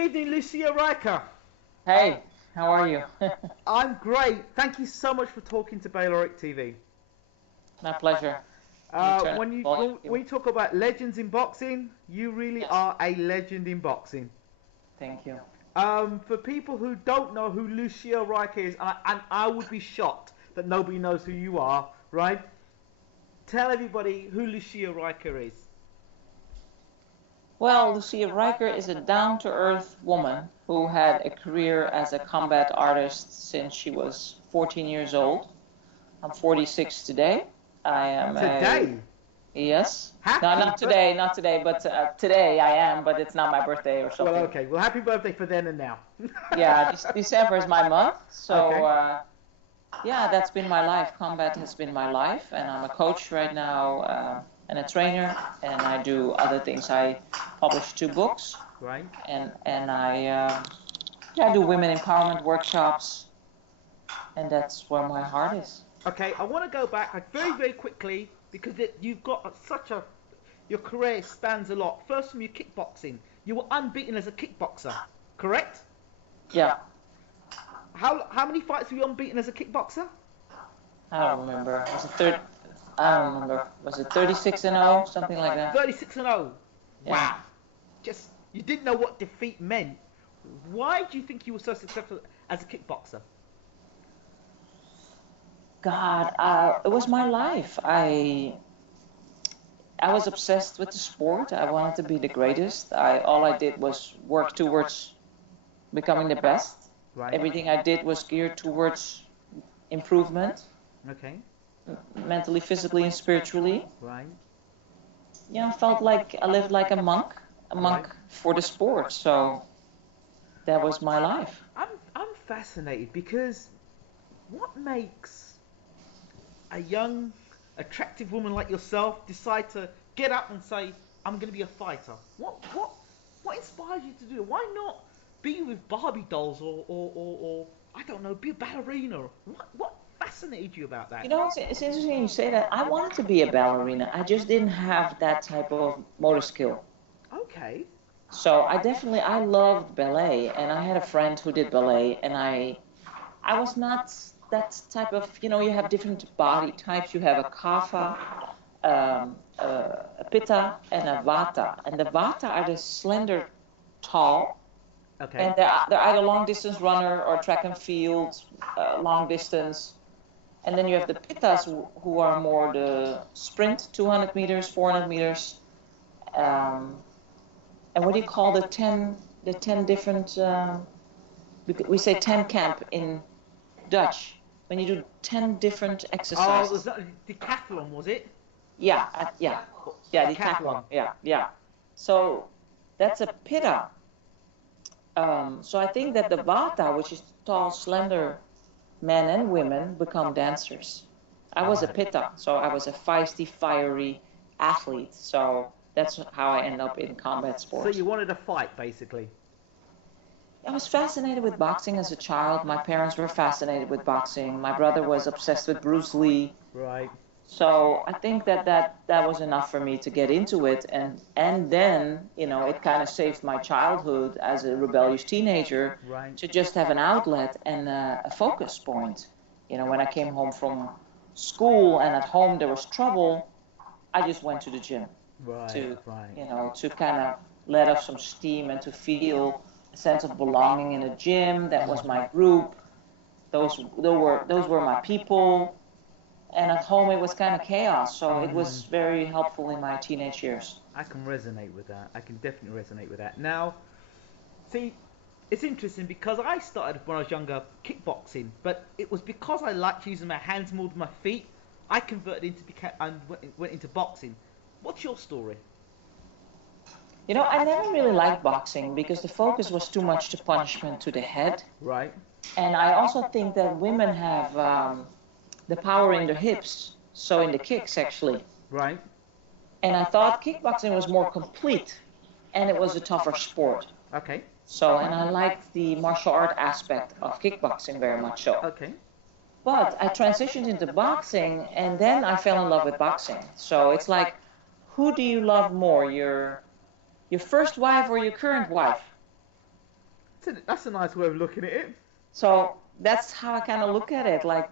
evening, Lucia Rijker. Hey, how are you? I'm great. Thank you so much for talking to BWTMONLINE TV. My pleasure. When you talk about legends in boxing, you really are a legend in boxing. Thank you. For people who don't know who Lucia Rijker is, and I would be shocked that nobody knows who you are, right? Tell everybody who Lucia Rijker is. Well, Lucia Rijker is a down-to-earth woman who had a career as a combat artist since she was 14 years old. I'm 46 today. I am today. Yes. No, not today, but today I am, but it's not my birthday or something. Well, okay. Well, happy birthday for then and now. Yeah, December is my month, so yeah, that's been my life. Combat has been my life, and I'm a coach right now and a trainer, and I do other things. I publish 2 books, right? And I do women empowerment workshops, and that's where my heart is. Okay, I want to go back very, very quickly because you've got your career spans a lot. First from your kickboxing, you were unbeaten as a kickboxer, correct? Yeah. How many fights were you unbeaten as a kickboxer? I don't remember. I don't remember. Was it 36-0, something like that? 36-0. Yeah. Wow. Just you didn't know what defeat meant. Why do you think you were so successful as a kickboxer? God, it was my life. I was obsessed with the sport. I wanted to be the greatest. All I did was work towards becoming the best. Right. Everything I did was geared towards improvement. Okay. Mentally, physically, and spiritually. Right. Yeah, I felt like I lived like a monk for the sport. So that was my life. I'm fascinated because what makes a young, attractive woman like yourself decide to get up and say, I'm going to be a fighter? What inspires you to do it? Why not be with Barbie dolls or I don't know, be a ballerina? What fascinated you about that? You know, it's interesting you say that. I wanted to be a ballerina. I just didn't have that type of motor skill. Okay. So I loved ballet, and I had a friend who did ballet, and I was not that type of, you have different body types. You have a kapha, a pitta, and a vata. And the vata are the slender, tall, okay. And they're either long distance runner or track and field, long distance. And then you have the pittas who are more the sprint, 200 meters, 400 meters. And what do you call the 10 different, we say 10 camp in Dutch, when you do 10 different exercises. Oh, was that decathlon, was it? Yeah, decathlon, yeah. So that's a pitta. So I think that the vata, which is tall, slender men and women, become dancers. I was a pitta, so I was a feisty, fiery athlete. So that's how I ended up in combat sports. So you wanted to fight, basically? I was fascinated with boxing as a child. My parents were fascinated with boxing. My brother was obsessed with Bruce Lee. Right. So I think that was enough for me to get into it, and then it kind of saved my childhood as a rebellious teenager, right, to just have an outlet and a focus point. When I came home from school and at home there was trouble, I just went to the gym to kind of let off some steam and to feel a sense of belonging in a gym. That was my group. Those were my people. And at home it was kind of chaos, so it was very helpful in my teenage years. I can resonate with that. I can definitely resonate with that. Now, see, it's interesting because I started when I was younger kickboxing, but it was because I liked using my hands more than my feet. I converted and went into boxing. What's your story? I never really liked boxing because the focus was too much to punishment to the head. Right. And I also think that women have the power in their hips, so in the kicks actually. Right. And I thought kickboxing was more complete, and it was a tougher sport. Okay. So, and I liked the martial art aspect of kickboxing very much so. Okay. But I transitioned into boxing, and then I fell in love with boxing. So it's like, who do you love more, your first wife or your current wife? That's a nice way of looking at it. So that's how I kind of look at it. Like,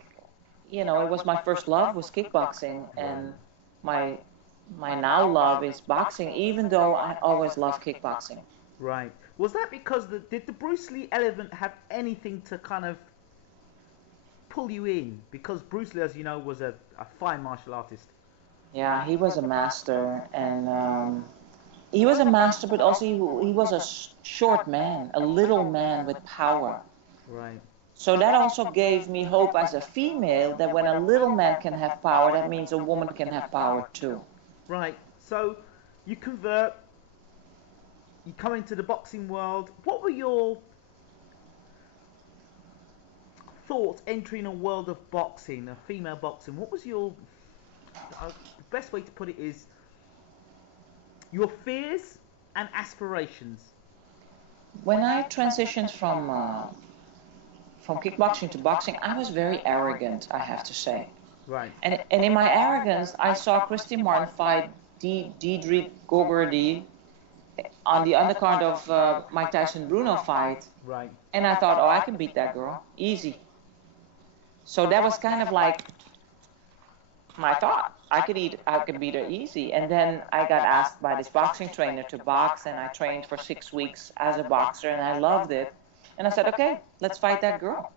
you know, it was my first love was kickboxing, and my now love is boxing, even though I always loved kickboxing. Right. Was that because did the Bruce Lee element have anything to kind of pull you in? Because Bruce Lee, as you know, was a fine martial artist. Yeah, he was a master, and he was a master, but also he was a short man, a little man with power. Right. So that also gave me hope as a female that when a little man can have power, that means a woman can have power too. Right. So you convert, you come into the boxing world. What were your thoughts entering a world of boxing, a female boxing? What was your the best way to put it is your fears and aspirations? When I transitioned from kickboxing to boxing, I was very arrogant, I have to say. Right. And in my arrogance, I saw Christy Martin fight Diedrich Gogardy on the undercard of Mike Tyson Bruno fight. Right. And I thought, oh, I can beat that girl, easy. So that was kind of like my thought. I could beat her easy. And then I got asked by this boxing trainer to box, and I trained for 6 weeks as a boxer, and I loved it. And I said, okay, let's fight that girl.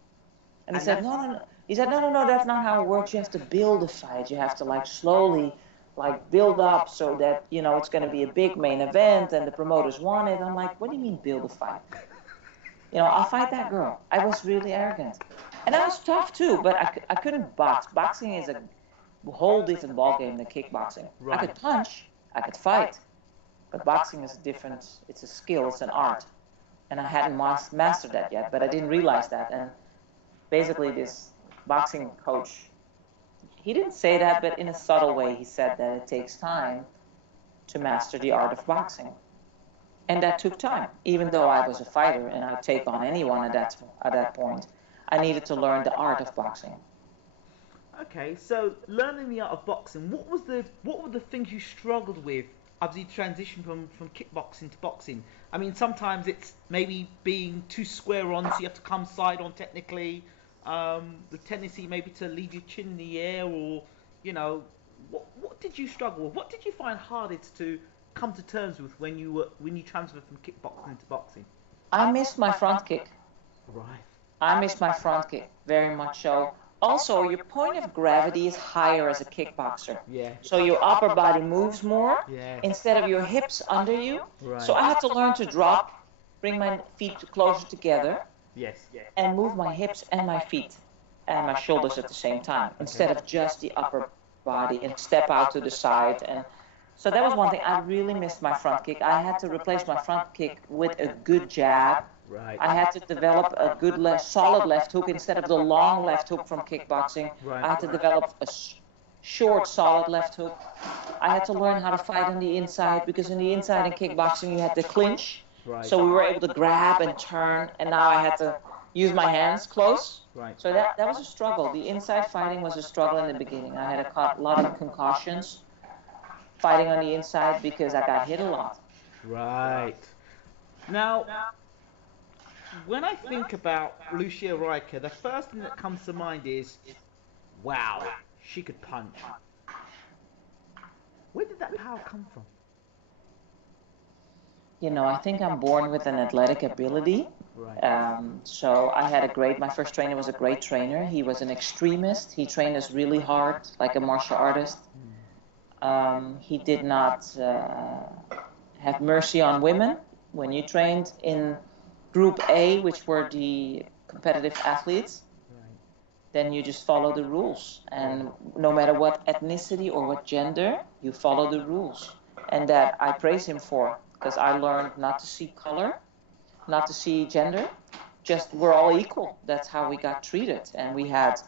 And he said, no. He said, no, that's not how it works. You have to build a fight. You have to like slowly like build up so that, you know, it's going to be a big main event and the promoters want it. I'm like, what do you mean build a fight? You know, I'll fight that girl. I was really arrogant. And I was tough too, but I couldn't box. Boxing is a whole different ballgame than kickboxing. Right. I could punch, I could fight, but boxing is different. It's a skill, it's an art. And I hadn't mastered that yet, but I didn't realize that. And basically this boxing coach, he didn't say that, but in a subtle way he said that it takes time to master the art of boxing. And that took time. Even though I was a fighter and I'd take on anyone at that point, I needed to learn the art of boxing. Okay, so learning the art of boxing, what were the things you struggled with as you transitioned from kickboxing to boxing? I mean, sometimes it's maybe being too square on, so you have to come side on technically. The tendency maybe to leave your chin in the air, or you know, what did you struggle with? What did you find hardest to come to terms with when you transferred from kickboxing to boxing? I missed my front kick. Right. I missed my front kick very much so. Also, your point of gravity is higher as a kickboxer. Yeah. So your upper body moves more instead of your hips under you. Right. So I had to learn to drop, bring my feet closer together, and move my hips and my feet and my shoulders at the same time, instead of just the upper body, and step out to the side. And so that was one thing. I really missed my front kick. I had to replace my front kick with a good jab. Right. I had to develop a good solid left hook instead of the long left hook from kickboxing. Right. I had to develop a short, solid left hook. I had to learn how to fight on the inside, because on the inside in kickboxing you had to clinch. Right. So we were able to grab and turn, and now I had to use my hands close. Right. So that was a struggle. The inside fighting was a struggle in the beginning. I had a lot of concussions fighting on the inside because I got hit a lot. Right. Now, when I think about Lucia Rijker, the first thing that comes to mind is, wow, she could punch. Where did that power come from? You know, I think I'm born with an athletic ability. Right. So I had my first trainer was a great trainer. He was an extremist. He trained us really hard, like a martial artist. He did not have mercy on women. When you trained in Group A, which were the competitive athletes, then you just follow the rules. And no matter what ethnicity or what gender, you follow the rules. And that I praise him for, because I learned not to see color, not to see gender. Just we're all equal. That's how we got treated. And we had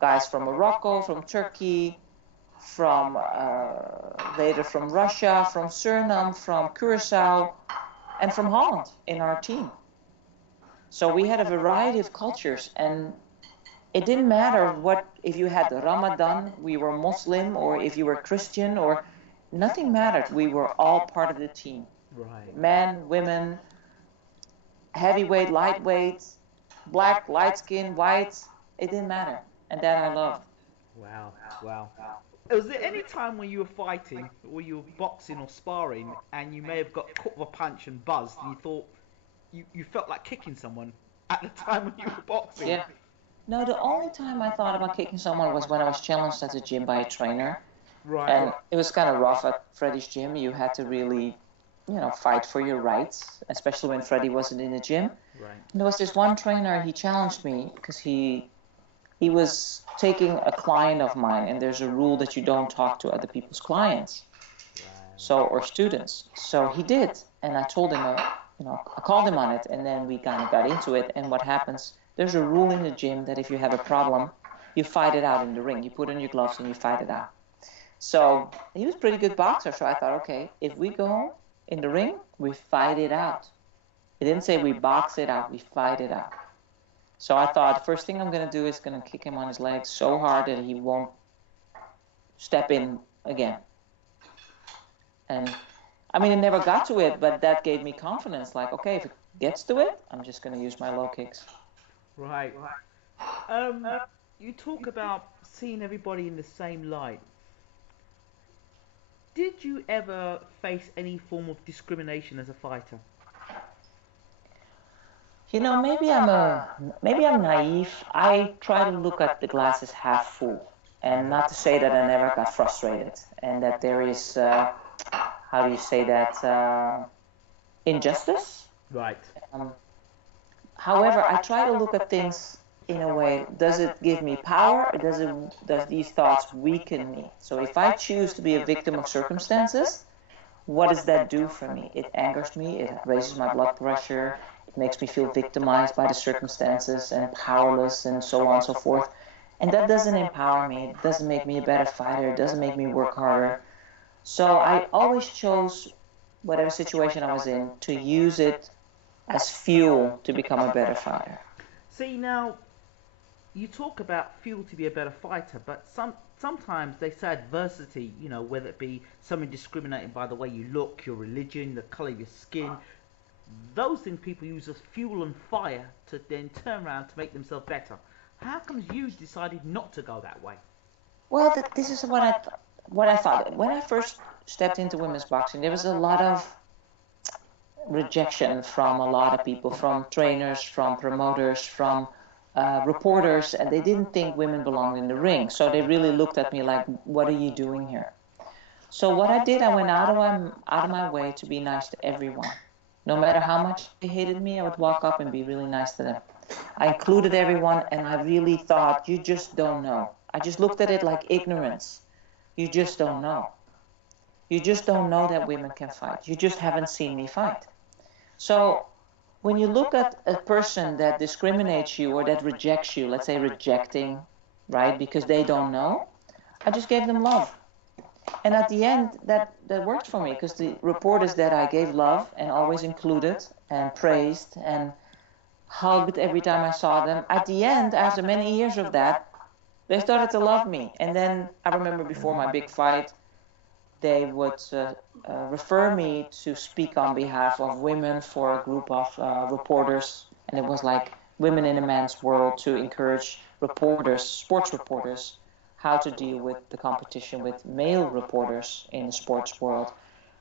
guys from Morocco, from Turkey, from later from Russia, from Suriname, from Curacao, and from Holland in our team. So we had a variety of cultures, and it didn't matter if you had the Ramadan, we were Muslim, or if you were Christian, or nothing mattered. We were all part of the team. Right. Men, women, heavyweight, lightweight, black, light skin, white, it didn't matter. And that I loved. Wow, wow. Was there any time when you were fighting, or you were boxing or sparring, and you may have got caught with a punch and buzzed, and you thought you felt like kicking someone at the time when you were boxing? Yeah. No, the only time I thought about kicking someone was when I was challenged at the gym by a trainer. Right. And it was kind of rough at Freddie's gym. You had to really, fight for your rights, especially when Freddie wasn't in the gym. Right. And there was this one trainer, he challenged me because he was taking a client of mine, and there's a rule that you don't talk to other people's clients, or students. So he did, and I told him, I called him on it, and then we kind of got into it. And what happens? There's a rule in the gym that if you have a problem, you fight it out in the ring. You put on your gloves and you fight it out. So he was a pretty good boxer, so I thought, okay, if we go in the ring, we fight it out. He didn't say we box it out, we fight it out. So I thought, the first thing I'm going to do is going to kick him on his legs so hard that he won't step in again. And, I mean, it never got to it, but that gave me confidence. Like, okay, if it gets to it, I'm just going to use my low kicks. Right. You talk about seeing everybody in the same light. Did you ever face any form of discrimination as a fighter? Maybe I'm naive. I try to look at the glasses half full, and not to say that I never got frustrated, and that there is, how do you say that, injustice. Right. However, I try to look at things in a way, does it give me power, or does these thoughts weaken me? So if I choose to be a victim of circumstances, what does that do for me? It angers me, it raises my blood pressure, it makes me feel victimized by the circumstances and powerless and so on and so forth. And that doesn't empower me, it doesn't make me a better fighter, it doesn't make me work harder. So I always chose, whatever situation I was in, to use it as fuel to become a better fighter. See, now, you talk about fuel to be a better fighter, but sometimes they say adversity, whether it be someone discriminating by the way you look, your religion, the colour of your skin, those things people use as fuel and fire to then turn around to make themselves better. How comes you decided not to go that way? Well, this is what I thought. When I first stepped into women's boxing, there was a lot of rejection from a lot of people, from trainers, from promoters, from reporters, and they didn't think women belonged in the ring. So they really looked at me like, what are you doing here? So what I did, I went out of my way to be nice to everyone. No matter how much they hated me, I would walk up and be really nice to them. I included everyone, and I really thought, you just don't know. I just looked at it like ignorance. You just don't know. You just don't know that women can fight. You just haven't seen me fight. So when you look at a person that discriminates you or that rejects you, let's say rejecting, right, because they don't know, I just gave them love. And at the end, that worked for me, because the reporters that I gave love and always included and praised and hugged every time I saw them, at the end, after many years of that, they started to love me. And then I remember before my big fight, they would refer me to speak on behalf of women for a group of reporters. And it was like Women in a Man's World, to encourage reporters, sports reporters, how to deal with the competition with male reporters in the sports world.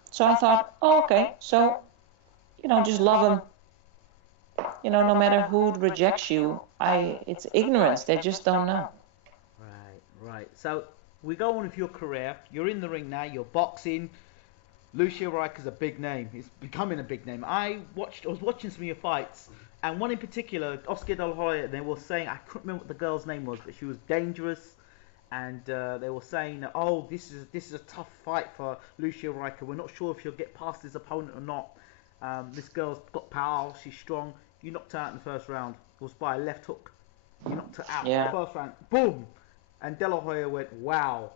So I thought, oh, okay, so, just love them. No matter who rejects you, it's ignorance. They just don't know. Right. So we go on with your career. You're in the ring now. You're boxing. Lucia Rijker's a big name. It's becoming a big name. I was watching some of your fights, and one in particular, Oscar De La Hoya. They were saying, I couldn't remember what the girl's name was, but she was dangerous. And they were saying, oh, this is a tough fight for Lucia Rijker. We're not sure if she'll get past this opponent or not. This girl's got power. She's strong. You knocked her out in the first round. It was by a left hook. You knocked her out in the first round. Boom! And De La Hoya went, wow.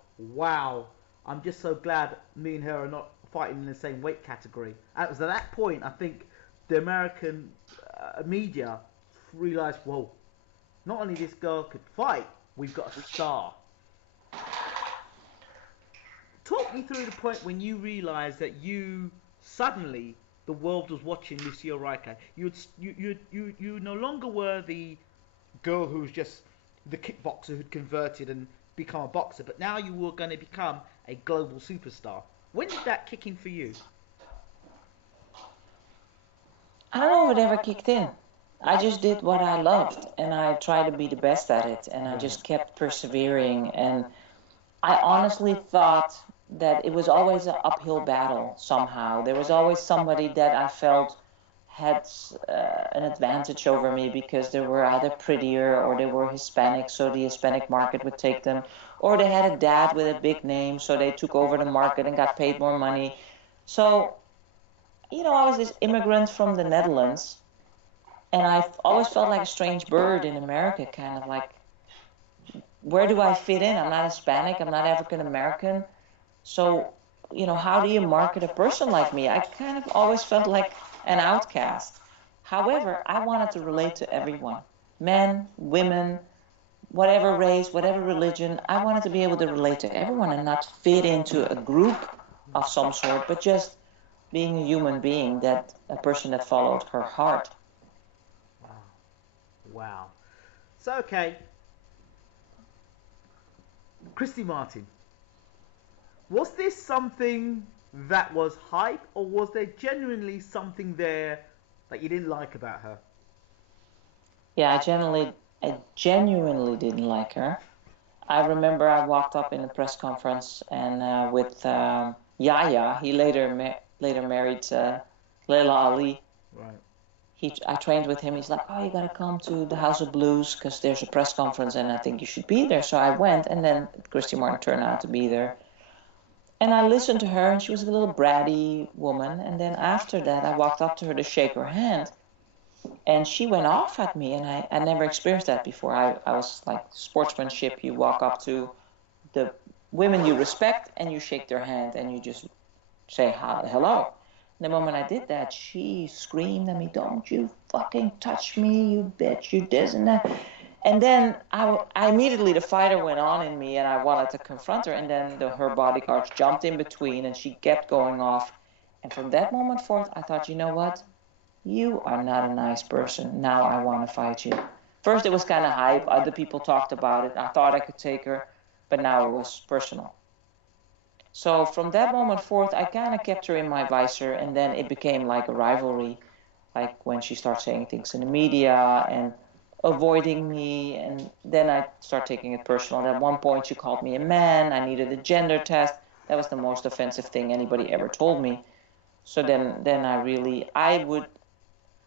I'm just so glad me and her are not fighting in the same weight category. And it was at that point, I think, the American media realised, whoa, not only this girl could fight, we've got a star. Talk me through the point when you realised that you suddenly the world was watching Lucia Rijker. You no longer were the girl who was just the kickboxer who'd converted and become a boxer, but now you were going to become a global superstar. When did that kick in for you? I don't know if it ever kicked in. I just did what I loved, and I tried to be the best at it, and I just kept persevering. And I honestly thought that it was always an uphill battle somehow. There was always somebody that I felt had an advantage over me because they were either prettier or they were Hispanic, so the Hispanic market would take them, or they had a dad with a big name, so they took over the market and got paid more money. So, you know, I was this immigrant from the Netherlands, and I always felt like a strange bird in America, kind of like, where do I fit in? I'm not Hispanic, I'm not African American. So, you know, how do you market a person like me? I kind of always felt like an outcast. However, I wanted to relate to everyone. Men, women, whatever race, whatever religion. I wanted to be able to relate to everyone and not fit into a group of some sort, but just being a human being, that a person that followed her heart. Wow. Wow. So, okay. Christy Martin. Was this something that was hype, or was there genuinely something there that you didn't like about her? Yeah, I genuinely didn't like her. I remember I walked up in a press conference and with Yahya, he later married Leila Ali. Right. I trained with him. He's like, oh, you gotta come to the House of Blues because there's a press conference and I think you should be there. So I went, and then Christy Martin turned out to be there. And I listened to her, and she was a little bratty woman. And then after that, I walked up to her to shake her hand, and she went off at me, and I never experienced that before. I was like sportsmanship. You walk up to the women you respect, and you shake their hand, and you just say hello. The moment I did that, she screamed at me, don't you fucking touch me, you bitch, you this and that. And then I immediately, the fighter went on in me, and I wanted to confront her, and then her bodyguards jumped in between, and she kept going off. And from that moment forth, I thought, you know what? You are not a nice person. Now I want to fight you. First, it was kind of hype. Other people talked about it. I thought I could take her, but now it was personal. So from that moment forth, I kind of kept her in my visor, and then it became like a rivalry, like when she started saying things in the media and avoiding me, and then I started taking it personal. At one point, she called me a man. I needed a gender test. That was the most offensive thing anybody ever told me. So then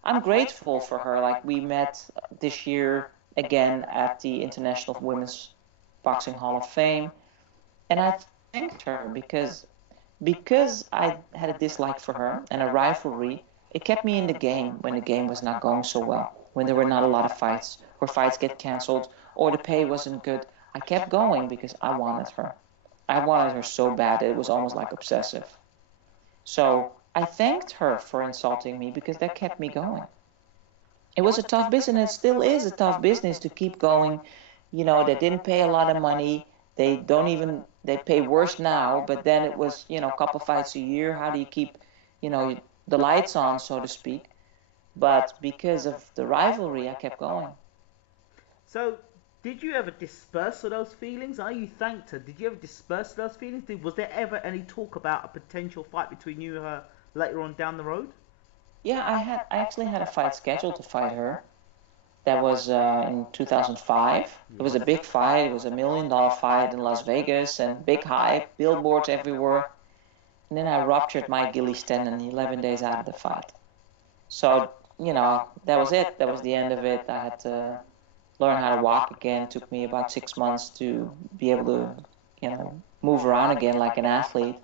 I'm grateful for her. Like, we met this year again at the International Women's Boxing Hall of Fame, and I thanked her because I had a dislike for her and a rivalry. It kept me in the game when the game was not going so well, when there were not a lot of fights, or fights get canceled, or the pay wasn't good. I kept going because I wanted her. I wanted her so bad that it was almost like obsessive. So I thanked her for insulting me because that kept me going. It was a tough business, and it still is a tough business to keep going. You know, they didn't pay a lot of money. They pay worse now, but then it was, you know, a couple fights a year. How do you keep, you know, the lights on, so to speak? But because of the rivalry, I kept going. So, did you ever disperse of those feelings? You thanked her. Did you ever disperse of those feelings? Was there ever any talk about a potential fight between you and her later on down the road? Yeah, I actually had a fight scheduled to fight her. That was in 2005. It was a big fight. It was $1 million fight in Las Vegas, and big hype, billboards everywhere. And then I ruptured my Achilles tendon 11 days out of the fight. So, you know, that was it. That was the end of it. I had to learn how to walk again. It took me about 6 months to be able to, you know, move around again like an athlete.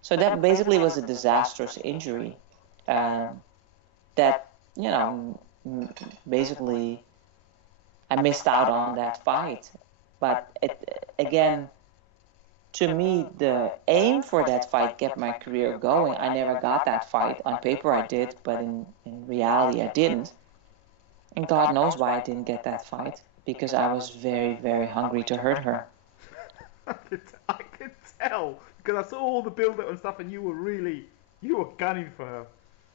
So that basically was a disastrous injury that, you know, basically I missed out on that fight. But again, to me, the aim for that fight kept my career going. I never got that fight. On paper I did, but in reality I didn't. And God knows why I didn't get that fight, because I was very, very hungry to hurt her. I could tell, because I saw all the build-up and stuff, and you were gunning for her.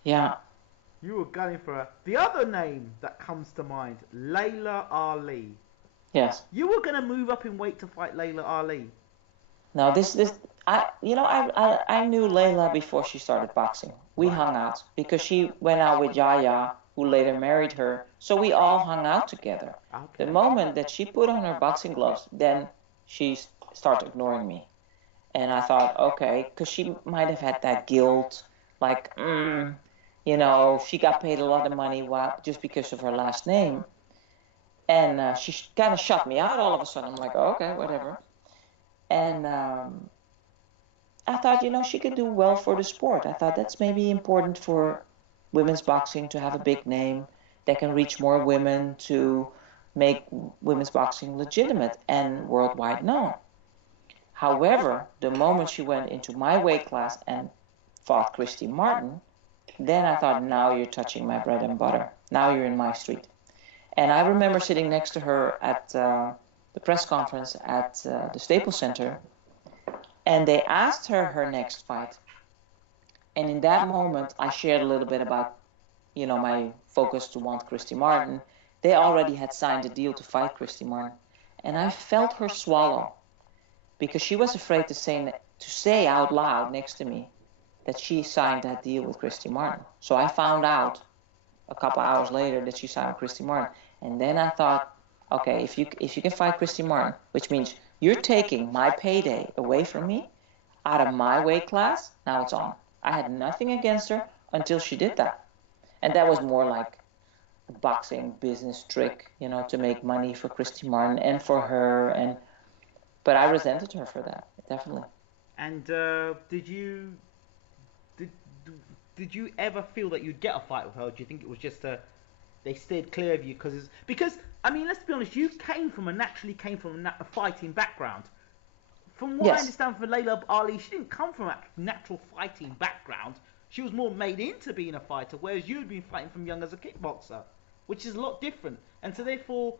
Yeah. You were gunning for her. The other name that comes to mind, Leila Ali. Yes. You were going to move up in weight to fight Leila Ali. No, I knew Leila before she started boxing. We hung out because she went out with Yaya, who later married her. So we all hung out together. Okay. The moment that she put on her boxing gloves, then she started ignoring me. And I thought, okay, because she might have had that guilt, like, she got paid a lot of money just because of her last name. And she kind of shut me out all of a sudden. I'm like, okay, whatever. And I thought, she could do well for the sport. I thought that's maybe important for women's boxing to have a big name that can reach more women, to make women's boxing legitimate and worldwide known. However, the moment she went into my weight class and fought Christy Martin, then I thought, now you're touching my bread and butter. Now you're in my street. And I remember sitting next to her at the press conference at the Staples Center, and they asked her next fight. And in that moment, I shared a little bit about, my focus to want Christy Martin. They already had signed a deal to fight Christy Martin. And I felt her swallow, because she was afraid to say out loud next to me that she signed that deal with Christy Martin. So I found out a couple hours later that she signed with Christy Martin. And then I thought, okay, if you can fight Christy Martin, which means you're taking my payday away from me, out of my weight class, now it's on. I had nothing against her until she did that. And that was more like a boxing business trick, to make money for Christy Martin and for her. But I resented her for that, definitely. And did you ever feel that you'd get a fight with her? Or do you think it was just they steered clear of you because I mean, let's be honest, you naturally came from a fighting background. From what I understand from Leila Ali, she didn't come from a natural fighting background. She was more made into being a fighter, whereas you'd been fighting from young as a kickboxer, which is a lot different. And so therefore,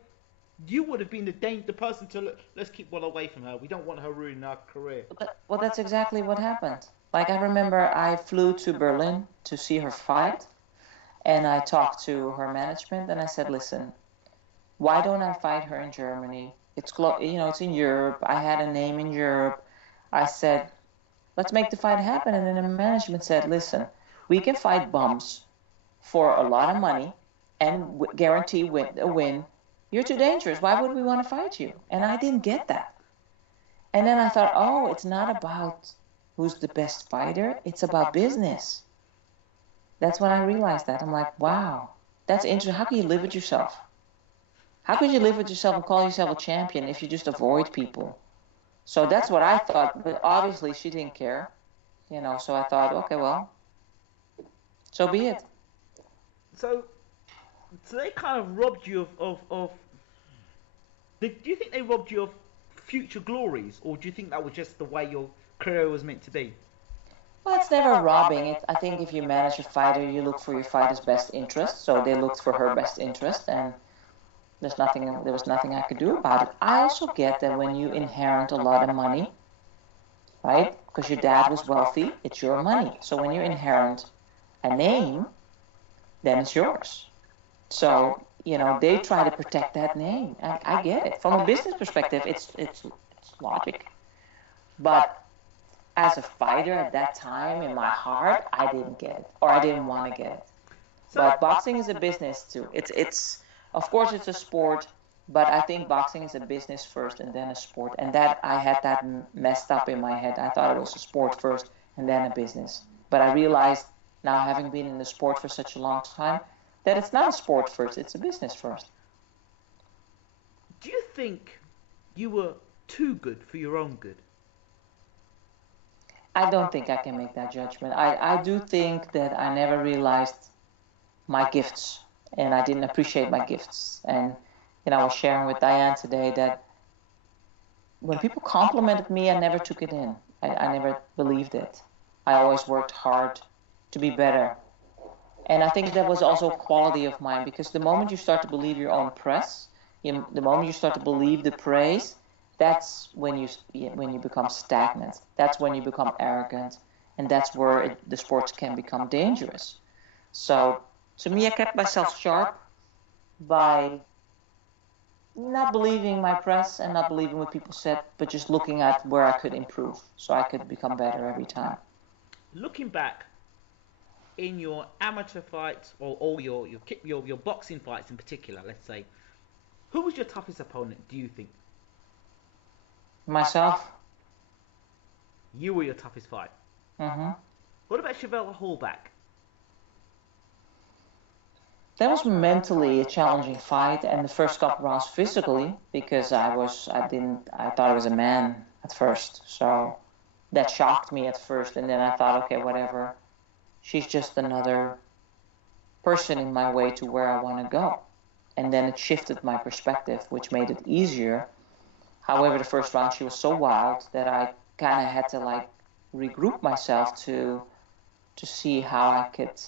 you would have been the person to let's keep well away from her. We don't want her ruining our career. Well, that's exactly what happened. Like, I remember I flew to Berlin to see her fight, and I talked to her management, and I said, listen, why don't I fight her in Germany? It's it's in Europe. I had a name in Europe. I said, let's make the fight happen. And then the management said, listen, we can fight bums for a lot of money and guarantee a win. You're too dangerous. Why would we want to fight you? And I didn't get that. And then I thought, oh, it's not about who's the best fighter. It's about business. That's when I realized that. I'm like, wow, that's interesting. How can you live with yourself? How could you live with yourself and call yourself a champion if you just avoid people? So that's what I thought. But obviously she didn't care, so I thought, okay, well, so be it. So they kind of robbed you of do you think they robbed you of future glories, or do you think that was just the way your career was meant to be? Well, it's never robbing it. I think if you manage a fighter, you look for your fighter's best interest. So they looked for her best interest, and there was nothing I could do about it. I also get that when you inherit a lot of money, right? Because your dad was wealthy, it's your money. So when you inherit a name, then it's yours. So, they try to protect that name. I get it. From a business perspective, it's logic. But as a fighter at that time, in my heart, I didn't get it, or I didn't want to get it. But boxing is a business too. It's of course it's a sport, but I think boxing is a business first and then a sport. And that I had that messed up in my head. I thought it was a sport first and then a business. But I realized now, having been in the sport for such a long time, that it's not a sport first, it's a business first. Do you think you were too good for your own good? I don't think I can make that judgment. I do think that I never realized my gifts, and I didn't appreciate my gifts. And I was sharing with Diane today that when people complimented me, I never took it in. I never believed it. I always worked hard to be better. And I think that was also a quality of mine, because the moment you start to believe your own press, the moment you start to believe the praise, that's when you become stagnant. That's when you become arrogant, and that's where the sports can become dangerous. So to me, I kept myself sharp by not believing my press and not believing what people said, but just looking at where I could improve so I could become better every time. Looking back in your amateur fights or your boxing fights in particular, let's say, who was your toughest opponent, do you think? Myself. You were your toughest fight. Mm-hmm. What about Chevelle Hallback? That was mentally a challenging fight, and the first couple rounds physically, because I thought I was a man at first, so that shocked me at first, and then I thought, okay, whatever, she's just another person in my way to where I want to go. And then it shifted my perspective, which made it easier. However, the first round she was so wild that I kind of had to like regroup myself to see how I could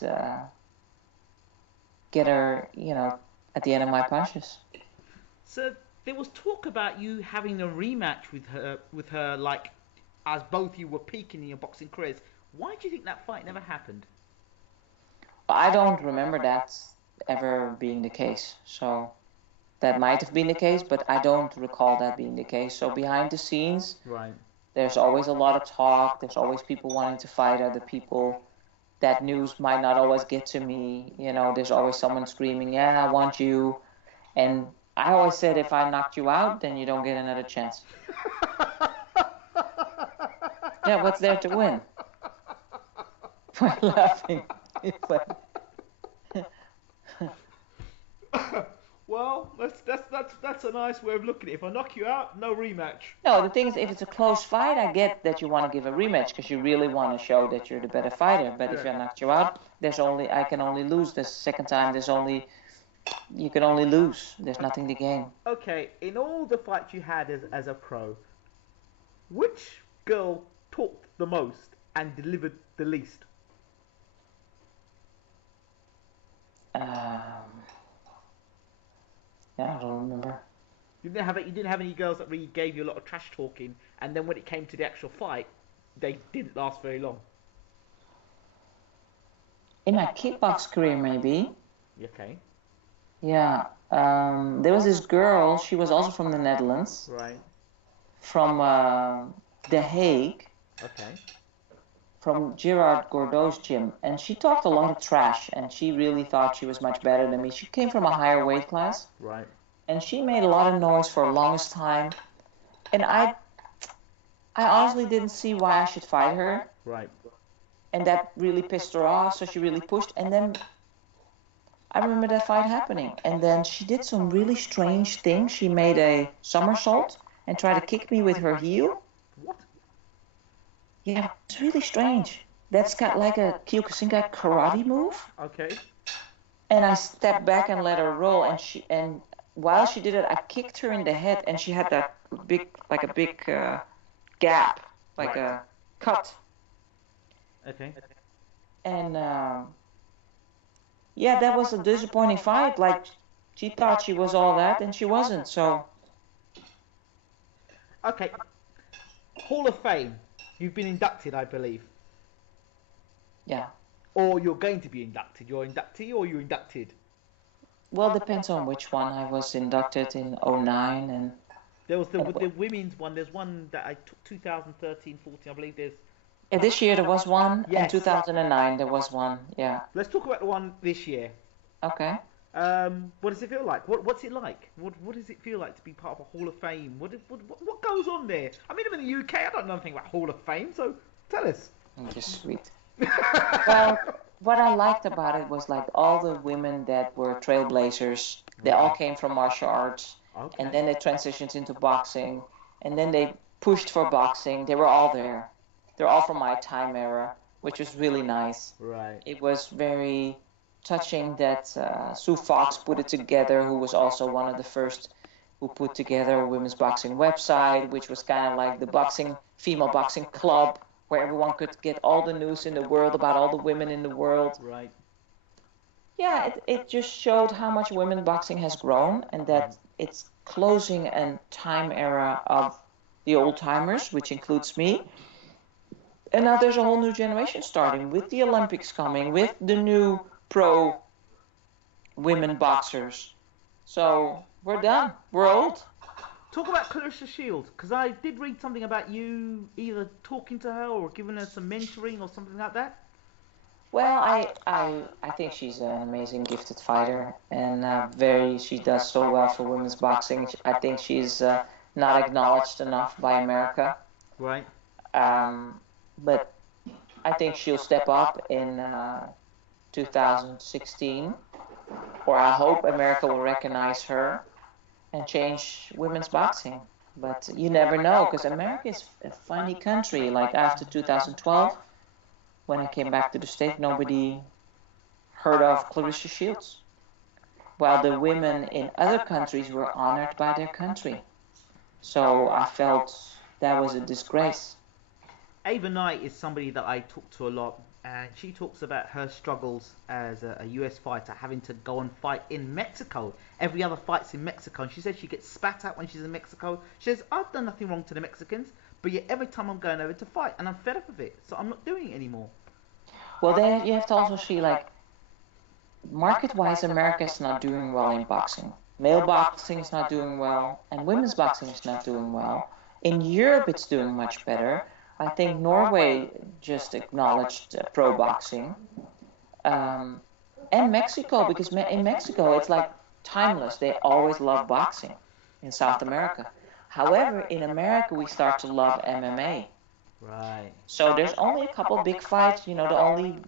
get her, at the end of my punches. So there was talk about you having a rematch with her, like as both you were peaking in your boxing careers. Why do you think that fight never happened? I don't remember that ever being the case. So that might have been the case, but I don't recall that being the case. So behind the scenes, right, there's always a lot of talk. There's always people wanting to fight other people. That news might not always get to me. There's always someone screaming, yeah, I want you. And I always said, if I knocked you out, then you don't get another chance. Yeah, what's there to win? Why laughing? Well, that's a nice way of looking at it. If I knock you out, no rematch. No, the thing is, if it's a close fight, I get that you want to give a rematch because you really want to show that you're the better fighter. But if I knocked you out, I can only lose the second time. You can only lose. There's nothing to gain. Okay, in all the fights you had as a pro, which girl talked the most and delivered the least? Yeah, I don't remember. You didn't have any girls that really gave you a lot of trash talking, and then when it came to the actual fight, they didn't last very long. In my kickbox career, maybe. Okay. Yeah. There was this girl. She was also from the Netherlands. Right. From The Hague. Okay. From Gerard Gordeau's gym, and she talked a lot of trash, and she really thought she was much better than me. She came from a higher weight class, right, and she made a lot of noise for the longest time, and I honestly didn't see why I should fight her, right, and that really pissed her off, so she really pushed, and then I remember that fight happening, and then she did some really strange thing. She made a somersault and tried to kick me with her heel. What? Yeah, it's really strange. That's got like a Kyokushinkai karate move. Okay. And I stepped back and let her roll, and while she did it, I kicked her in the head, and she had that big gap, like a cut. Okay. And yeah, that was a disappointing fight. Like, she thought she was all that, and she wasn't. So. Okay. Hall of Fame. You've been inducted, I believe. Yeah. Or you're going to be inducted. You're inductee or you're inducted? Well, depends on which one. I was inducted in 2009 and... There was the women's one. There's one that I took 2013, 14, I believe there's... Yeah, this year there was one. Yes. In 2009 there was one, yeah. Let's talk about the one this year. Okay. What does it feel like? What's it like? What does it feel like to be part of a Hall of Fame? What goes on there? I mean, I'm in the UK. I don't know anything about Hall of Fame, so tell us. You're sweet. Well, what I liked about it was like all the women that were trailblazers. They all came from martial arts, and then they transitioned into boxing, and then they pushed for boxing. They were all there. They're all from my time era, which was really nice. Right. It was very touching that Sue Fox put it together, who was also one of the first who put together a women's boxing website, which was kind of like the female boxing club, where everyone could get all the news in the world about all the women in the world. Right. Yeah, it just showed how much women boxing has grown, and that it's closing a time era of the old timers, which includes me. And now there's a whole new generation starting with the Olympics coming, with the new pro women boxers. So we're done. We're old. Talk about Clarissa Shields, because I did read something about you either talking to her or giving her some mentoring or something like that. Well, I think she's an amazing, gifted fighter, and she does so well for women's boxing. I think she's not acknowledged enough by America. Right. But I think she'll step up in 2016, or I hope America will recognize her and change women's boxing. But you never know, because America is a funny country. Like after 2012, when I came back to the States, nobody heard of Clarissa Shields, while the women in other countries were honored by their country. So I felt that was a disgrace. Ava Knight is somebody that I talk to a lot, and she talks about her struggles as a US fighter, having to go and fight in Mexico. Every other fight's in Mexico, and she says she gets spat at when she's in Mexico. She says, I've done nothing wrong to the Mexicans, but yet every time I'm going over to fight, and I'm fed up of it, so I'm not doing it anymore. Well, then you have to also see, like, market-wise, America's not doing well in boxing. Male boxing is not doing well, and women's boxing is not doing well. In Europe, it's doing much better. I think Norway just acknowledged pro boxing, and Mexico, because in Mexico it's like timeless. They always love boxing in South America. However, in America we start to love MMA. Right. So there's only a couple big fights. You know, the only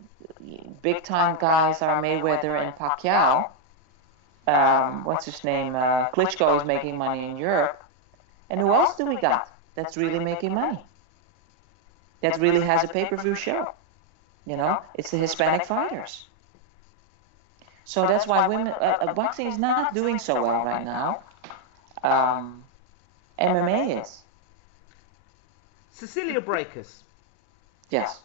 big time guys are Mayweather and Pacquiao. What's his name? Klitschko is making money in Europe. And who else do we got that's really making money? That really has a pay-per-view show. You know, it's the Hispanic fighters. So that's why boxing is not doing so well right now. MMA is. Cecilia Breakers. Yes.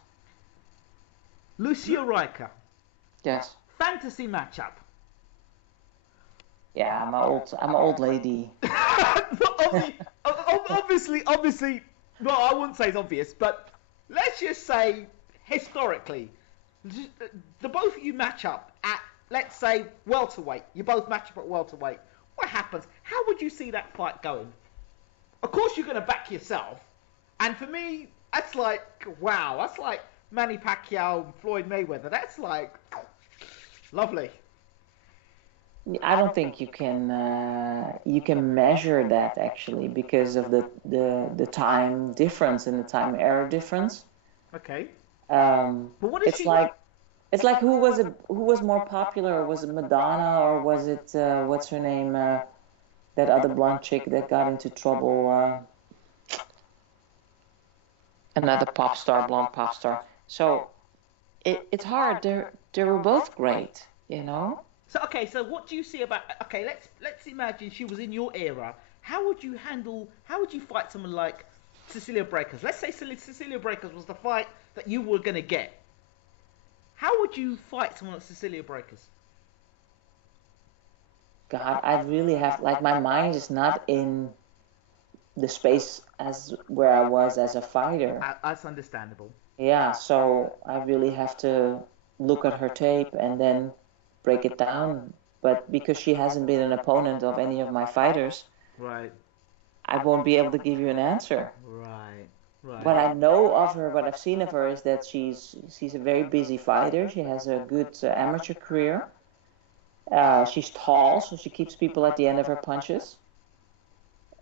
Lucia Rijker. Yes. Fantasy matchup. Yeah, I'm an old lady. obviously, well, I wouldn't say it's obvious, but let's just say historically, the both of you match up at, let's say, welterweight. You both match up at welterweight. What happens? How would you see that fight going? Of course, you're going to back yourself. And for me, that's like, wow. That's like Manny Pacquiao and Floyd Mayweather. That's like, lovely. I don't think you can measure that actually because of the time difference and the time era difference. Okay. But what is it's like who was more popular? Was it Madonna or was it what's her name? That other blonde chick that got into trouble. Another blonde pop star. So it's hard. They were both great, you know. So so what do you see about? Okay, let's imagine she was in your era. How would you fight someone like Cecilia Breakers? Let's say Cecilia Breakers was the fight that you were gonna get. How would you fight someone like Cecilia Breakers? God, I really have, like, my mind is not in the space as where I was as a fighter. That's understandable. Yeah, so I really have to look at her tape and then break it down. But because she hasn't been an opponent of any of my fighters, right, I won't be able to give you an answer. Right. What I know of her, what I've seen of her, is that she's a very busy fighter. She has a good amateur career. She's tall, so she keeps people at the end of her punches.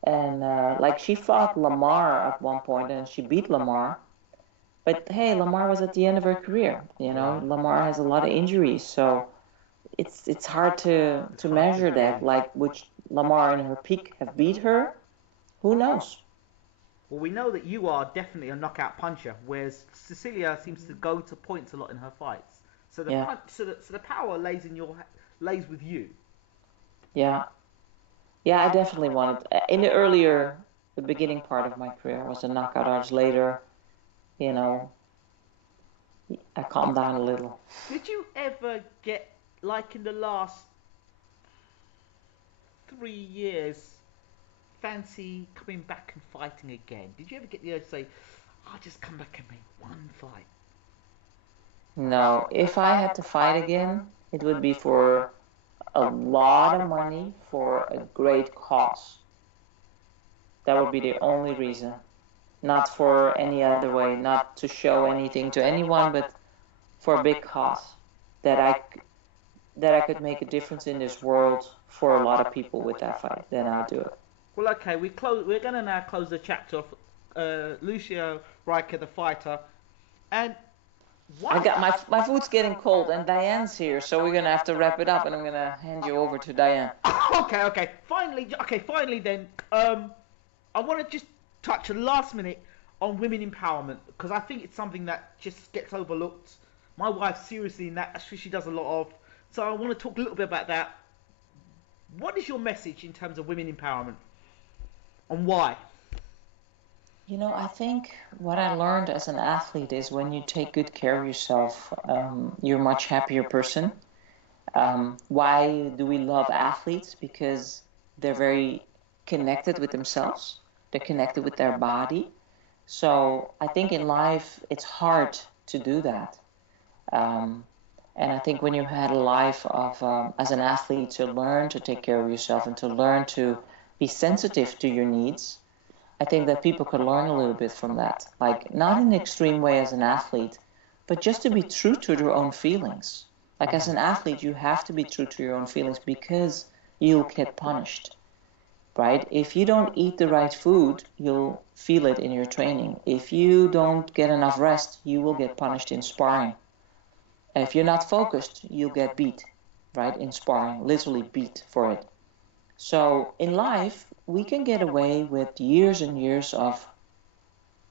And like, she fought Lamar at one point and she beat Lamar. But hey, Lamar was at the end of her career. You know, Lamar has a lot of injuries, so it's hard to measure that. Like, would Lamar in her peak have beat her? Who knows? Well, we know that you are definitely a knockout puncher, whereas Cecilia seems to go to points a lot in her fights. So the power lays with you. Yeah. Yeah, I definitely wanted. In the beginning part of my career, I was a knockout artist. Later, you know, I calmed down a little. Did you ever get, like, in the last 3 years, fancy coming back and fighting again? Did you ever get the urge to say, I'll just come back and make one fight? No, if I had to fight again, it would be for a lot of money for a great cause. That would be the only reason. Not for any other way, not to show anything to anyone, but for a big cause that I could make a difference in this world for a lot of people with that fight. Then I'll do it. Well, okay, we're gonna now close the chapter of Lucia Rijker, the fighter, and I got my food's getting cold, and Diane's here, so we're gonna have to wrap it up, and I'm gonna hand you over to Diane. Okay. Finally then, I want to just touch a last minute on women empowerment, because I think it's something that just gets overlooked. My wife's seriously in that, she does a lot of. So I want to talk a little bit about that. What is your message in terms of women empowerment, and why? You know, I think what I learned as an athlete is when you take good care of yourself, you're a much happier person. Why do we love athletes? Because they're very connected with themselves. They're connected with their body. So I think in life it's hard to do that. And I think when you had a life of, as an athlete, to learn to take care of yourself and to learn to be sensitive to your needs, I think that people could learn a little bit from that. Like, not in an extreme way as an athlete, but just to be true to their own feelings. Like, as an athlete, you have to be true to your own feelings because you'll get punished, right? If you don't eat the right food, you'll feel it in your training. If you don't get enough rest, you will get punished in sparring. If you're not focused, you'll get beat, right? In sparring, literally beat for it. So in life, we can get away with years and years of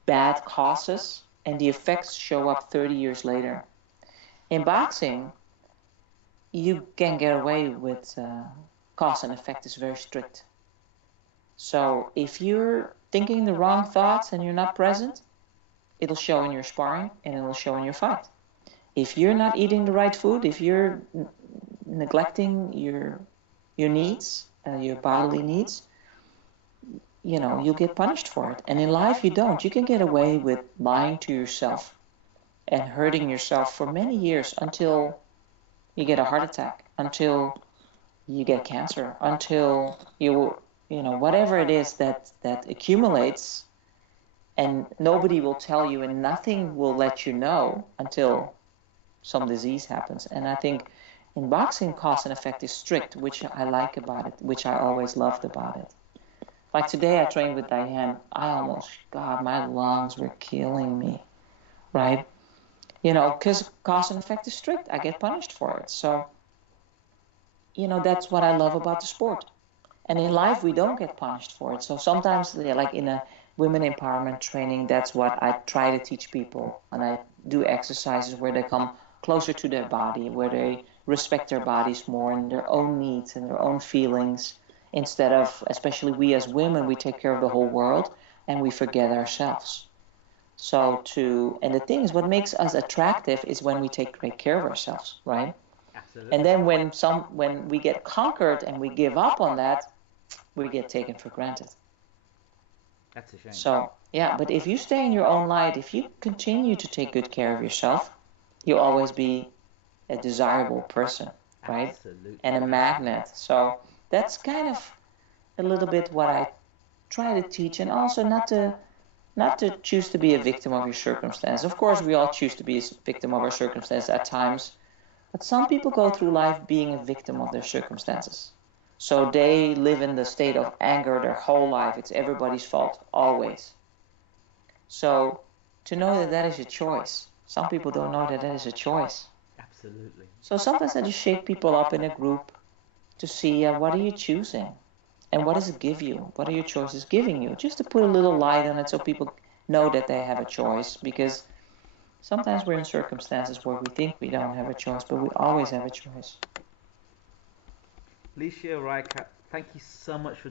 bad causes, and the effects show up 30 years later. In boxing, you can get away with cause and effect is very strict. So if you're thinking the wrong thoughts and you're not present, it'll show in your sparring and it'll show in your fight. If you're not eating the right food, if you're neglecting your needs, your bodily needs, you know, you'll get punished for it. And in life, you don't. You can get away with lying to yourself and hurting yourself for many years until you get a heart attack, until you get cancer, until you know, whatever it is that accumulates, and nobody will tell you and nothing will let you know until some disease happens. And I think in boxing, cause and effect is strict, which I like about it, which I always loved about it. Like today I trained with Diane, God, my lungs were killing me, right? You know, because cause and effect is strict. I get punished for it. So, you know, that's what I love about the sport. And in life, we don't get punished for it. So sometimes, like in a women empowerment training, that's what I try to teach people. And I do exercises where they come closer to their body, where they respect their bodies more and their own needs and their own feelings, instead of, especially we as women, we take care of the whole world and we forget ourselves. So and the thing is, what makes us attractive is when we take great care of ourselves, right? Absolutely. And then when we get conquered and we give up on that, we get taken for granted. That's a shame. So, yeah, but if you stay in your own light, if you continue to take good care of yourself, you'll always be a desirable person, right? Absolutely. And a magnet. So that's kind of a little bit what I try to teach, and also not to choose to be a victim of your circumstance. Of course, we all choose to be a victim of our circumstance at times, but some people go through life being a victim of their circumstances. So they live in the state of anger their whole life. It's everybody's fault, always. So to know that that is a choice. Some people don't know that that is a choice. Absolutely. So sometimes I just shake people up in a group to see what are you choosing? And what does it give you? What are your choices giving you? Just to put a little light on it so people know that they have a choice. Because sometimes we're in circumstances where we think we don't have a choice, but we always have a choice. Lucia Rijker, thank you so much for